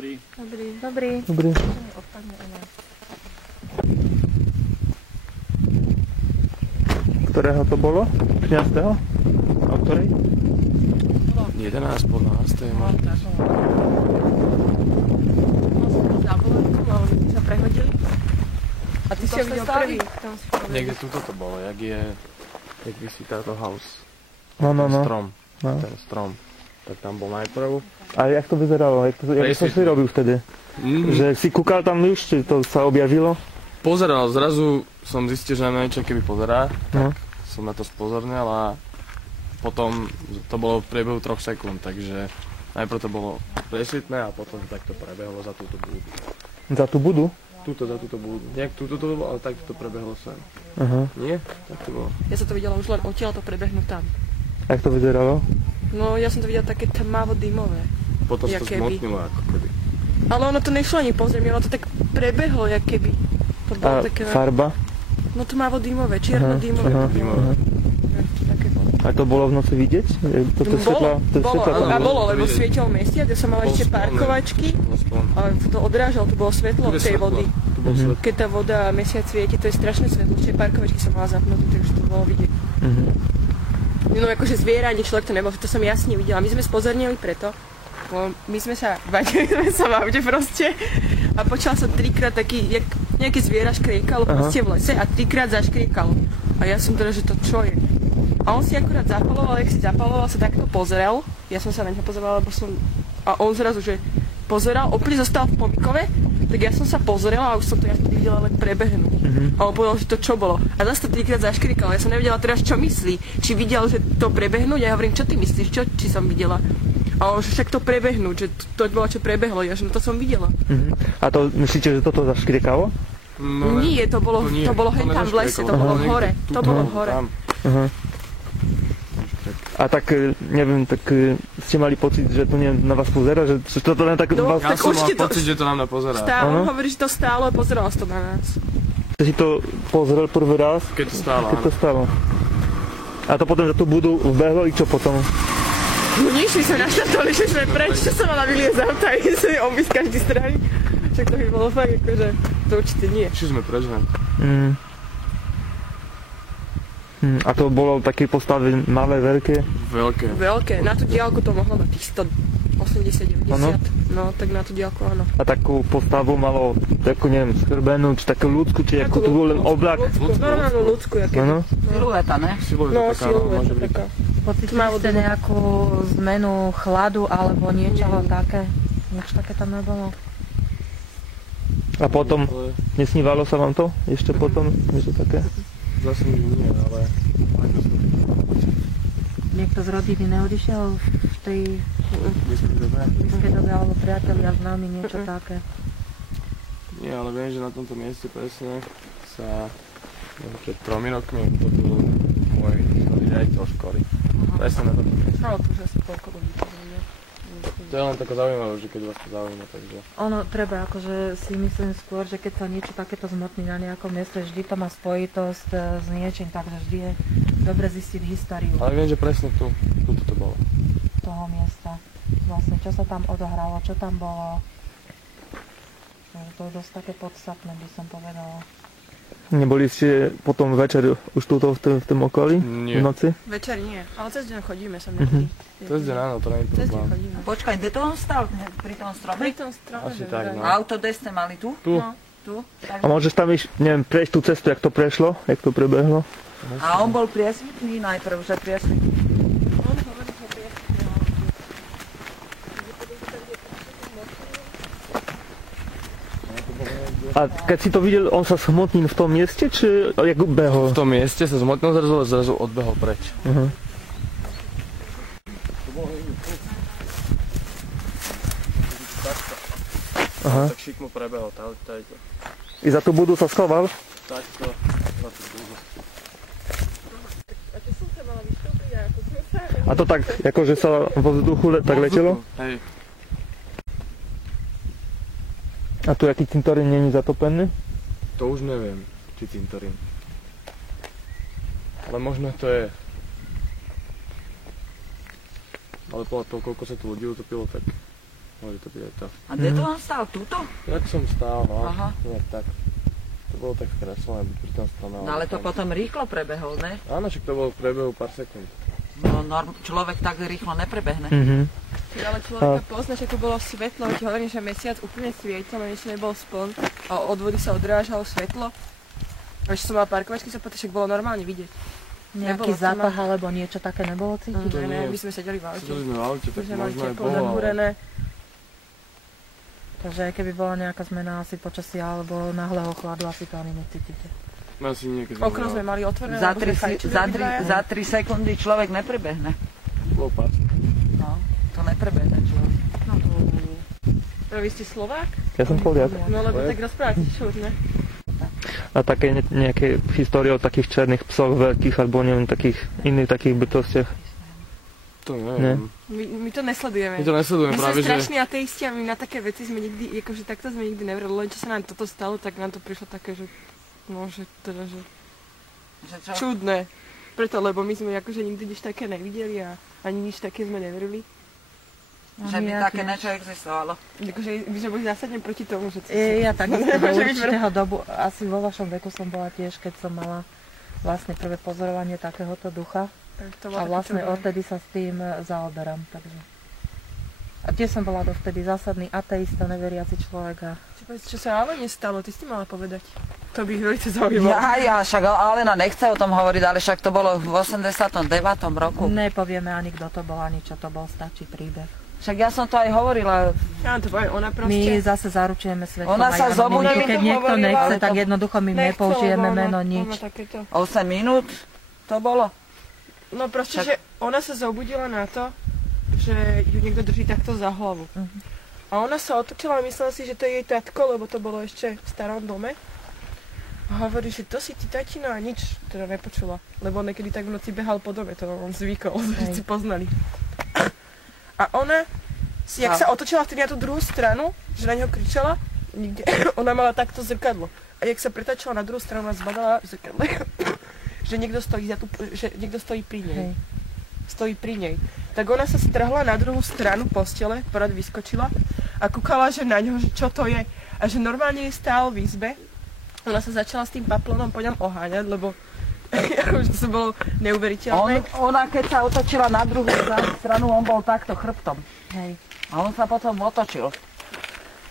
Dobrý. Dobrý. Ktorého to bolo? 13. A ktorej? 11 po 12. Sa prehodili. A ty si ho videl prvý. Niekde tuto to bolo, jak vysí táto house. No. Strom. No. Ten strom. Tak tam bol najprv. A jak to vyzeralo? Jak to si robil vtedy? Že si kúkal tam už, či to sa objavilo? Pozeral, zrazu som zistil, že na mňa niečo keby pozerá, No. tak som na to spozornil a potom to bolo v priebehu 3 sekúnd, takže najprv to bolo presvitné a potom takto prebehlo za túto budu. Za tú budu? Za túto budu. Nejak túto to bolo, ale takto to prebehlo sem. Aha. Nie? Tak to bolo. Ja som to videla už len odtiaľ to prebehnúť tam. Jak to vyzeralo? No ja som to videla také tmavo-dymové. Potom sa to Jakéby. zmotnilo ako keby. Ale ono to nešlo ani po zemi, ono to tak prebehlo, jak keby. To bolo A také... farba? No tmavo-dymové, čierno-dymové. Aha. Také bolo. A to bolo v noci vidieť? Bolo, bolo, lebo svietil mesiac, ja som mala ešte parkovačky, ale to odrážal, tu bolo svetlo tej vody. Keď tá voda a mesiac svieti, to je strašné svetlo, ešte parkovačky som mala zapnutú, takže to bolo vidieť. No akože zviera, ani človek to nebol, to som jasne videla. My sme spozornili preto, lebo my sme sa vadili sme sa v aute proste a počula som 3-krát taký, jak nejaké zviera škriekalo proste v lese a 3-krát zaškriekalo. A ja som teda, že to čo je? A on si akurát zapaloval, jak si zapaloval, sa takto pozrel. Ja som sa na neho pozerala, lebo som... A on zrazu, že pozeral, úplne zostal v pomikove, tak ja som sa pozrela a už som to jasne videla len prebehnúť. A on povedal, že to čo bolo. A zase to 3-krát zaškrikal. Ja som nevedela teraz, čo myslí. Či videl, že to prebehnúť? Ja hovorím, čo ty myslíš? Či som videla? A on, že však to prebehnúť, že to bolo, čo prebehlo. Ja, že no to som videla. A to myslíte, že toto zaškrikalo? No, nie, to bolo hen tam v lese, to bolo hore. To bolo hore. A tak, neviem, tak ste mali pocit, že to na vás pozera? Že to len tak... No, ja tak som už mal ti to pocit, že to nám nepozerá. On hovorí, že to stálo a pozeral sa to na nás. Ste si to pozrel prvý raz? Keď to stálo, Keď to stálo. A to potom, že tu budú vbehlo i čo potom? No nič, my sme naštartovali, že sme preč, čo sa mala vyliezť z auta a ísť si obísť z každej strany. Však to by bolo fakt, akože, to určite nie. Či sme preč, ne? A to bolo také postavy malé, veľké? Veľké, na tú diaľku to mohlo mať tých 180-90. No, tak na tú diaľku áno. A takú postavu malo, takú neviem, skrbenú, či takú ľudskú, či ako tu bol len oblak? No, ľudskú, jaké. Silueta, ne? No, silueta taká. Pocítili ste nejakú zmenu chladu alebo niečoho také? Niečo také tam nebolo? A potom, nesnívalo sa vám to? Ešte potom? Niečo také? Zase nie, ale... Niekto z rodiny neodišiel v tej blízkej dobe alebo priatelia, známi, niečo také? Nie, ale viem, že na tomto mieste presne sa pred 3 rokmi to bol môj riaditeľ školy. Presne na tomto mieste. No, to už asi koľko ľudí to nie. To je len také zaujímavé, že keď vás to zaujíma, takže... Ono treba, akože si myslím skôr, že keď sa niečo takéto zmotní na nejakom mieste, vždy to má spojitosť s niečím, takže vždy je dobre zistiť históriu. Ale viem, že presne tu to bolo. Toho miesta. Vlastne, čo sa tam odohralo, čo tam bolo. To je dosť také podstatné, by som povedala. Neboli ste potom večer už túto v tom okolí? Nie. V noci? Večer nie, ale cez deň chodíme sem niekedy. Cez deň áno, to nie je Cez deň problém. chodíme. Počkaj, kde to on stal? Pri tom strome? Pri tom strome, Asi že tak, vraj. no. Auto, kde ste mali tu? Tu. No. Tu? A môžeš tam ísť, neviem, prejsť tú cestu, jak to prešlo? Jak to prebehlo? A on bol priesvitný najprv, že priesvitný. On hovorí, že priesvitný. A keď si to videl, on sa smotnil v tom mieste, či jak behol? V tom mieste sa zmotnil zrazu odbehol preč. Aha. Tak šikmo prebehol, tajto. I za tú budu sa schoval? Takto, za tú budu. A čo som sa mala vystúpiť a ako sme sa... A to tak, akože sa vo vzduchu tak letelo? Hej. A tu jaký cintorín není zatopený? To už neviem, či cintorín. Ale možno to je. Ale podľa toho, koľko sa tu ľudí utopilo, tak Môže to byť aj to. A kde to on stál? Tuto? Jak som stál, no. Aha. Nie, tak. To bolo tak skreslené, aby pri tom stál. No ale to potom rýchlo prebehol, ne? Áno, však to bolo v priebehu pár sekúnd. No človek tak rýchlo neprebehne. Ale človeka pozná, že tu bolo svetlo, ti hovorím, že mesiac úplne svietil, ešte nebol spln a od vody sa odrážalo svetlo. A ešte som mala parkovačky, však bolo normálne vidieť. Nejaký zápach alebo niečo také nebolo cítiť? My sme sedeli v aute. Sedeli sme v aute, tak možno aj bolo. Zakúrené. Takže keby bola nejaká zmena asi počasia alebo náhleho chladu, asi to ani necítite. Okno sme mali otvorené. Za 3 sekundy človek neprebehne. Bolo pár. No, to neprebehne človek. No, vy ste Slovák? Ja som Poliak. No lebo tak rozprávate šúr, ne? A také nejaké histórie o takých černých psoch veľkých, alebo neviem, takých iných takých bytostiach? To neviem. My to nesledujeme. My to nesledujeme práve, že... My sme strašní ateisti a my na také veci sme nikdy, akože takto sme nikdy neverili, len čo sa nám toto stalo, tak nám to prišlo také, že... No, že teda, že... Čudné. Preto, lebo my sme akože nikdy nič také nevideli a ani nič také sme neverili. Že by také niečo existovalo. Akože my sme boli zásadne proti tomu, že... Ja takisto do určitého dobu, asi vo vašom veku som bola tiež, keď som mala vlastne prvé pozorovanie takéhoto ducha. A vlastne odtedy sa s tým zaoberám, takže... A tiež som bola dovtedy zásadný ateista, neveriaci človek a... Čo sa ale nestalo, ty si mala povedať. To by ich veľmi zaujímalo. Ja, však Alena nechce o tom hovoriť, ale však to bolo v 89. roku. Nepovieme ani kto to bol, ani čo to bol, stačí príbeh. Však ja som to aj hovorila. Ja to poviem, ona proste... My zase zaručujeme svetlom. Ona sa zobudila, keď niekto nechce, tak jednoducho my nepoužijeme meno, nič. 8 minút to bolo? No proste, že ona sa zobudila na to, že ju niekto drží takto za hlavu. A ona sa otočila a myslela si, že to je jej tatko, lebo to bolo ešte v starom dome. A hovorí, že to si ti tatino a nič teda nepočula. Lebo on niekedy tak v noci behal po dome, to on zvykol, že si poznali. A ona, jak sa otočila vtedy na tú druhú stranu, že na neho kričala, nikde, ona mala takto zrkadlo. A jak sa pretačila na druhú stranu, ona zbadala v zrkadle, že niekto stojí pri nej. Hej. Stojí pri nej. Tak ona sa strhla na druhú stranu postele, porad vyskočila a kúkala, že na ňo, že čo to je. A že normálne je stál v izbe. Ona sa začala s tým paplonom po ňom oháňať, lebo už to bolo neuveriteľné. Ona keď sa otočila na druhú stranu, on bol takto chrbtom. Hej. A on sa potom otočil.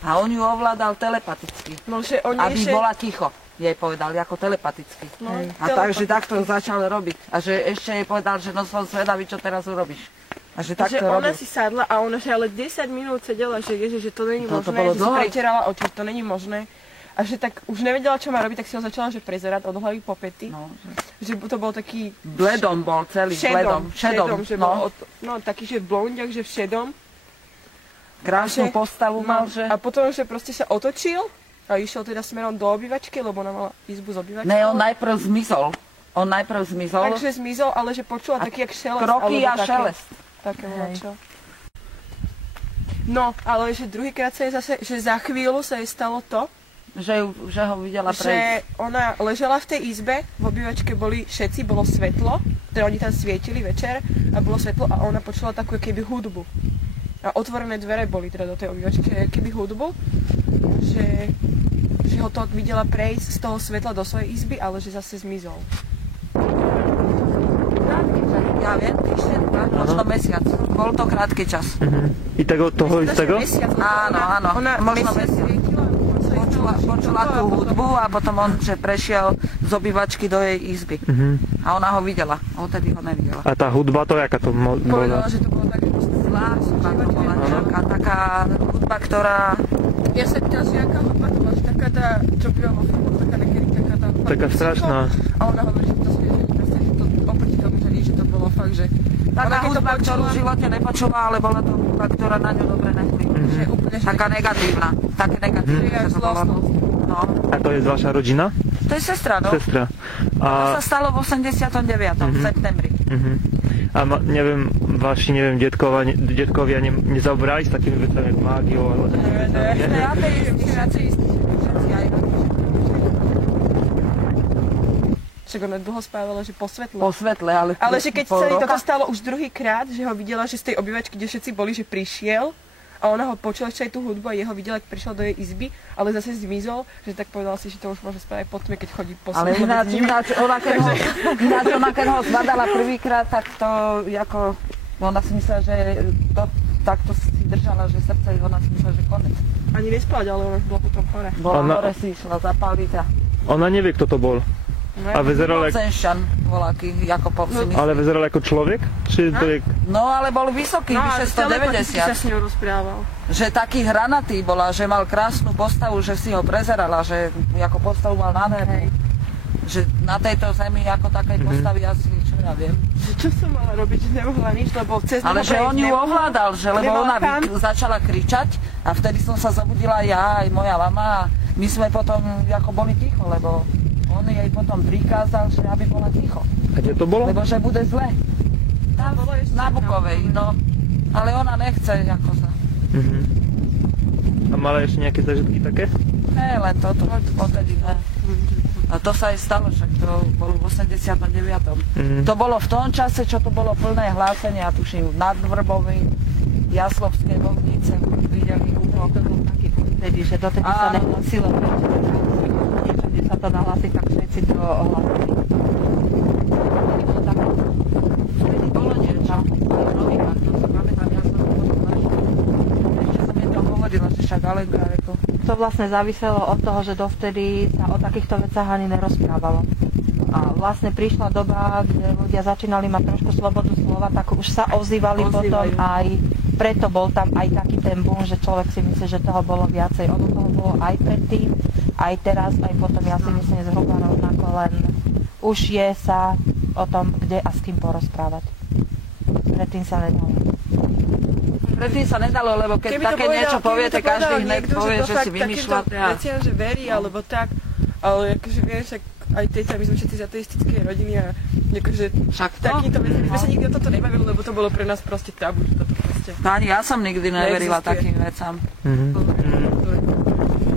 A on ju ovládal telepaticky. No, že aby bola ticho, jej povedal, ako telepaticky. No, a takže takto začal robiť. A že ešte jej povedal, že no som zvedavý, čo teraz urobíš. A že takto robil. Ona si sadla a ona že ale 10 minút sedela, že ježiš, že to není možné, bolo že si pretierala oči, to není možné. A že tak už nevedela, čo má robiť, tak si ho začala že prezerať od hlavy po pety. No. Že to bol taký... Bledom bol celý, šedom. Že bol taký, že blondiak, že v šedom. Krásnu postavu mal, že... A potom, že proste sa otočil a išiel teda smerom do obývačky, lebo ona mala izbu z obývačky. Ne, on najprv zmizol. Takže zmizol, ale že počula taký, jak šelest. Kroky a šelest. Také mladšie. No, ale že druhýkrát sa jej zase, že za chvíľu sa jej stalo to, že ho videla prejsť. Že ona ležela v tej izbe, v obývačke boli všetci, bolo svetlo, teda oni tam svietili večer a bolo svetlo a ona počula takú keby hudbu. A otvorené dvere boli teda do tej obývačky, keby hudbu, že ho to videla prejsť z toho svetla do svojej izby, ale že zase zmizol. Ja viem, týždeň, možno mesiac. Bol to krátky čas. I tak od toho istého? Áno, možno mesiac. Počula tú hudbu a potom on že prešiel z obývačky do jej izby. A ona ho videla, a odtedy ho nevidela. A tá hudba to, jaká to bola? Povedala, že to bolo také zlá hudba, to bola nejaká taká hudba, ktorá... Ja sa pýtal, že jaká hudba to bola, že taká tá, čo býva vo filmu, taká nekedy, taká tá... Taká strašná. A ona hovorí, že to oproti tomu, že to bolo fakt, že... Taká hudba, ktorú v živote nepočula, ale bola to hudba, ktorá na ňu dobre nevplyvá. Taká negatívna. Také negatívne, že to bolo. No. A to je vaša rodina? To je sestra, no. Sestra. To sa stalo v 89. v septembri. A neviem, vaši, detkovia nezaoberali s takými vecami ako mágiou? Však ona dlho spávala, že po svetle. Po svetle, ale... Ale že keď sa jej toto stalo už druhýkrát, že ho videla, že z tej obývačky, kde všetci boli, že prišiel a ona ho počula ešte aj tú hudbu a jeho videla, keď prišiel do jej izby, ale zase zmizol, že tak povedala si, že to už môže spraviť po tme, keď chodí po ale ináč ona keď ho zbadala prvýkrát, tak to ako, ona si myslela, že to takto si držala, že srdce, ona si myslela, že konec. Ani nespať, ale ona už bola potom hore. Bola hore, si išla zapáliť a... Ona nevie, kto to bol. A vyzeral ale vyzeral ako človek? Či to je... No ale bol vysoký, vyše 190. Sa s ňou rozprával. Že taký hranatý bola, že mal krásnu postavu, že si ho prezerala, že ako postavu mal nádhernú. Že na tejto zemi ako takej postavy asi, čo ja viem. Čo som mala robiť, že nemohla nič, lebo cez ale že on ju ovládal, že lebo ona začala kričať a vtedy som sa zobudila ja aj moja mama a my sme potom ako boli ticho, lebo on jej potom prikázal, že aby bola ticho. A kde to bolo? Lebo že bude zle. Tam na Bukovej, no. Ale ona nechce, ako sa. A mala ešte nejaké zažitky také? Ne, len toto, odtedy ne. A to sa aj stalo, však to bolo v 89. To bolo v tom čase, čo to bolo plné hlásenie, ja tuším, nad Vrbovým, Jaslovské Bohnice, videli úplne. To bol taký vtedy, že dotedy sa nehlasilo, kde sa to nahlási, tak všetci to ohlasili. Vtedy bolo niečo, ale novinách, to sa pamätám, ja som to počula. Ešte som jej to hovorila, že však Alenka rekol. To vlastne záviselo od toho, že dovtedy sa o takýchto veciach ani nerozprávalo. A vlastne prišla doba, kde ľudia začínali mať trošku slobodu slova, tak už sa ozývali potom aj, preto bol tam aj taký ten boom, že človek si myslí, že toho bolo viacej. Ono toho bolo aj predtým, aj teraz, aj potom, ja si myslím, zhruba rovnako, len už je sa o tom, kde a s kým porozprávať. Predtým sa nedalo. Predtým sa nedalo, lebo keď také niečo poviete, každý hneď povie, že si vymýšľate. Veciam, že verí, alebo tak, ale akože vieš, aj tejto, my sme všetci z ateistickej rodiny a akože takýmto veciam, my sme sa nikdy o toto nebavili, lebo to bolo pre nás proste tabu, že toto proste. No ani ja som nikdy neverila takým vecam.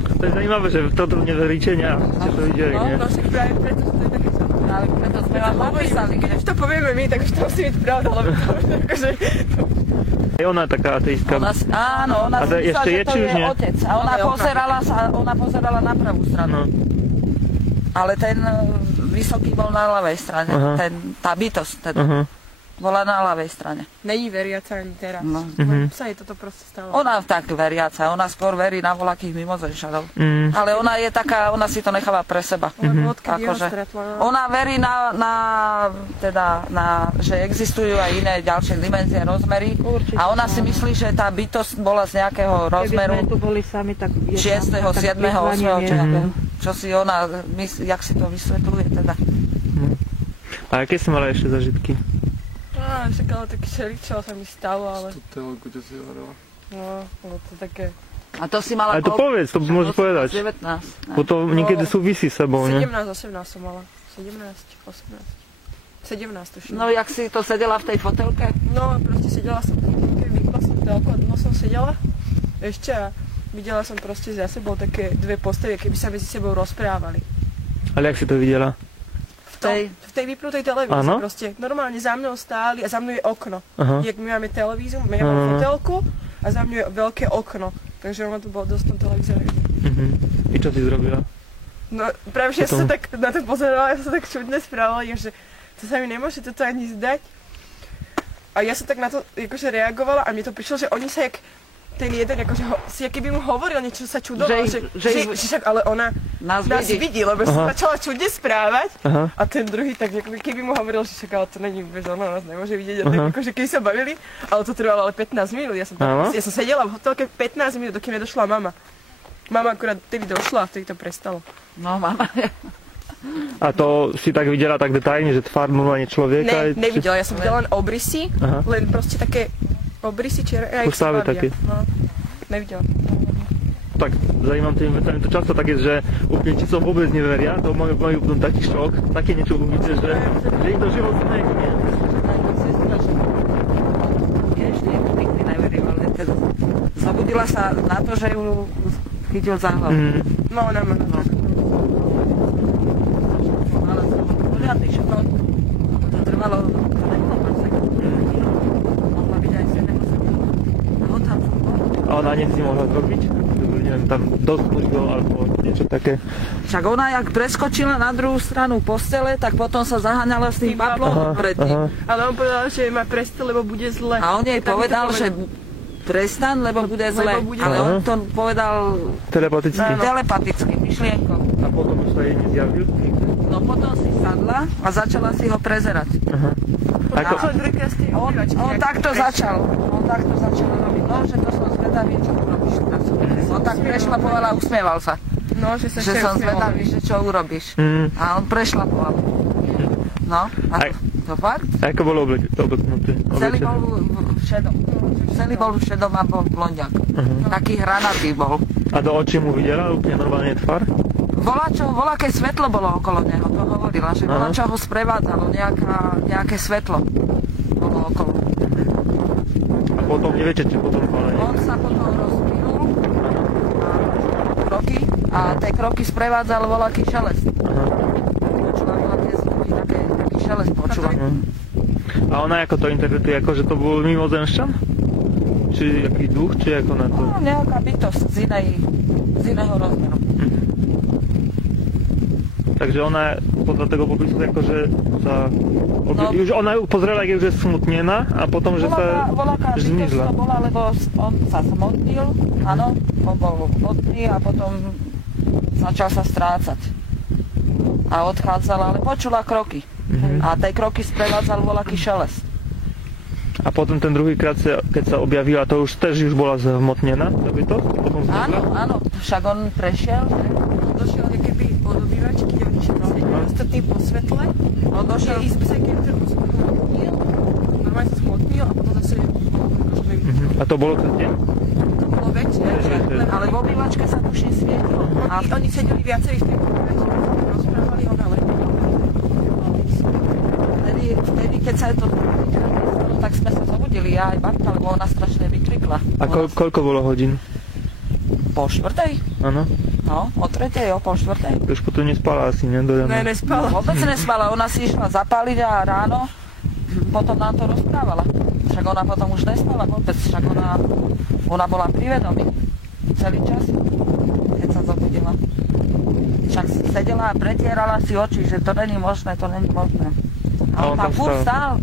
To je zaujímavé, že toto neveríte, že to ide, nie? No, však práve preto, že to je také čo. Ale preto sme vám napísali. Keď už to povieme my, tak už to musí byť pravda, lebo to už akože... Je ona taká ateistka. Áno, ona si myslela, že to je otec. A ona pozerala na pravú stranu. Ale ten vysoký bol na ľavej strane. Tá bytosť teda. Bola na ľavej strane. Není veriaca ani teraz. No. Sa jej toto proste stalo. Ona tak veriaca, ona skôr verí na voľakých mimozemšťanov. Ale ona je taká, ona si to necháva pre seba. Akože, ona verí že existujú aj iné ďalšie dimenzie, rozmery. Určite, a ona si myslí, že tá bytosť bola z nejakého rozmeru. Keby sme tu boli sami, tak 6., 7., 8., čo si ona, jak si to vysvetľuje teda. A aké si mala ešte zažitky? Však ale také všeličo sa mi stalo, ale... Tú telku, čo si hovorila. No, bolo to také... A to si mala koľko? Ale to povedz, to môžeš povedať. 19. Bo to niekedy súvisí s sebou, ne? 17, 18 som mala. 17, 18. 17 tuším. No, jak si to sedela v tej fotelke? No, proste sedela som v fotelke, vypla som telku a dno som sedela. Ešte a videla som proste za sebou také dve postavy, keby sa medzi sebou rozprávali. Ale jak si to videla? V tej vypnutej televízii proste. Normálne za mnou stáli a za mnou je okno. Jak my máme televíziu, my máme fotelku a za mnou je veľké okno. Takže ona tu bola dosť v tom televízore. I čo si zrobila? No práve, že ja som sa tak na to pozerala, ja som sa tak čudne správala, že to sa mi nemôže toto ani zdať. A ja som tak na to akože reagovala a mne to prišlo, že oni sa jak ten jeden, akože si keby mu hovoril niečo, sa čudoval, že však, ale ona nás vidí, lebo sa začala čudne správať a ten druhý tak, keby mu hovoril, že však, ale to není vôbec, ona nás nemôže vidieť, a tak akože keby sa bavili, ale to trvalo ale 15 minút, ja som sedela v hotelke 15 minút, dokým nedošla mama. Mama akurát vtedy došla a vtedy to prestalo. No, mama. A to si tak videla tak detailne, že tvár normálne človeka? Ne, nevidela, ja som videla len obrysy, len proste také obrysy čierne, ich sa bavia. No, nevidela. Tak, zajímam tým vecami, to často tak je, že úplne ti som vôbec neveria, to majú potom taký šok, také niečo uvidíte, že im to život sa nejde. Tiež nikdy neveril, ale teda zabudila sa na to, že ju chytil za hlavu. No, ona má tak. Ale to bol poriadný šok. To trvalo A ona nic nemohla zrobiť? Neviem, tam dotknúť ho alebo niečo také. Však ona, jak preskočila na druhú stranu postele, tak potom sa zaháňala s tým paplom predtým. Ale on povedal, že má prestať, lebo bude zle. A on jej povedal, že prestan, lebo bude zle. Ale on to povedal telepaticky, myšlienkou. A potom už sa jej nezjavil? No potom si sadla a začala si ho prezerať. On takto začal robiť. No, že to som zvedavý, čo urobíš teraz. On tak prešlapoval a usmieval sa. No, že som zvedavý, že čo urobíš. A on prešlapoval. No, a to fakt? A ako bol obleknutý? Celý bol v šedom a bol blondiak. Taký hranatý bol. A do očí mu videla úplne normálne tvár? Voľaké svetlo bolo okolo neho, to hovorila, že čo ho sprevádzalo, nejaké svetlo bolo okolo. A potom, neviete, či potom ale... On sa potom rozpínul kroky a tie kroky sprevádzal voľaký šelest. Počula voľaké zvuky, taký šelest počula. A ona ako to interpretuje, ako že to bol mimozemšťan? Či aký duch, či ako na to? No, nejaká bytosť z iného rozmeru. Takže ona podľa toho popisu akože sa... Už ona ju pozrela, keď už je smutnená a potom, že sa zmizla. To bola, lebo on sa smutnil, áno, on bol smutný a potom začal sa strácať. A odchádzala, ale počula kroky. A tej kroky sprevádzal voľaký šelest. A potom ten druhý krát, keď sa objavila, to už tež bola zhmotnená? Áno, však on prešiel. Došiel keby od obývačky, kde oni všetci ostatní po svetle. On došiel izbe sa keby ten smutnil. Normálne sa smutnil a potom zase A to bolo ten deň? To bolo večer. Ale v obývačke sa tuším svietilo. Oni sedeli viacerí v tej obývačke, rozprávali o ale vtedy, keď sa to tak sme sa zobudili, ja aj Barta, lebo ona strašne vykrikla. A koľko bolo hodín? Po 4:00? Áno. No, o 3:00, o 3:30. Už potom nespala asi, ne? Ne, nespala. No, vôbec nespala, ona si išla zapáliť a ráno potom nám to rozprávala. Však ona potom už nespala vôbec, však ona bola pri vedomí celý čas, keď sa zobudila. Však sedela a pretierala si oči, že to není možné. A on tam furt stál.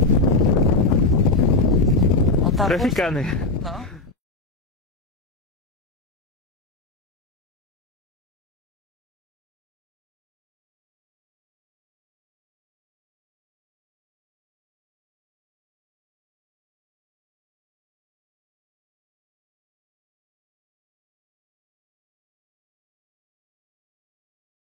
Prefikaný. No.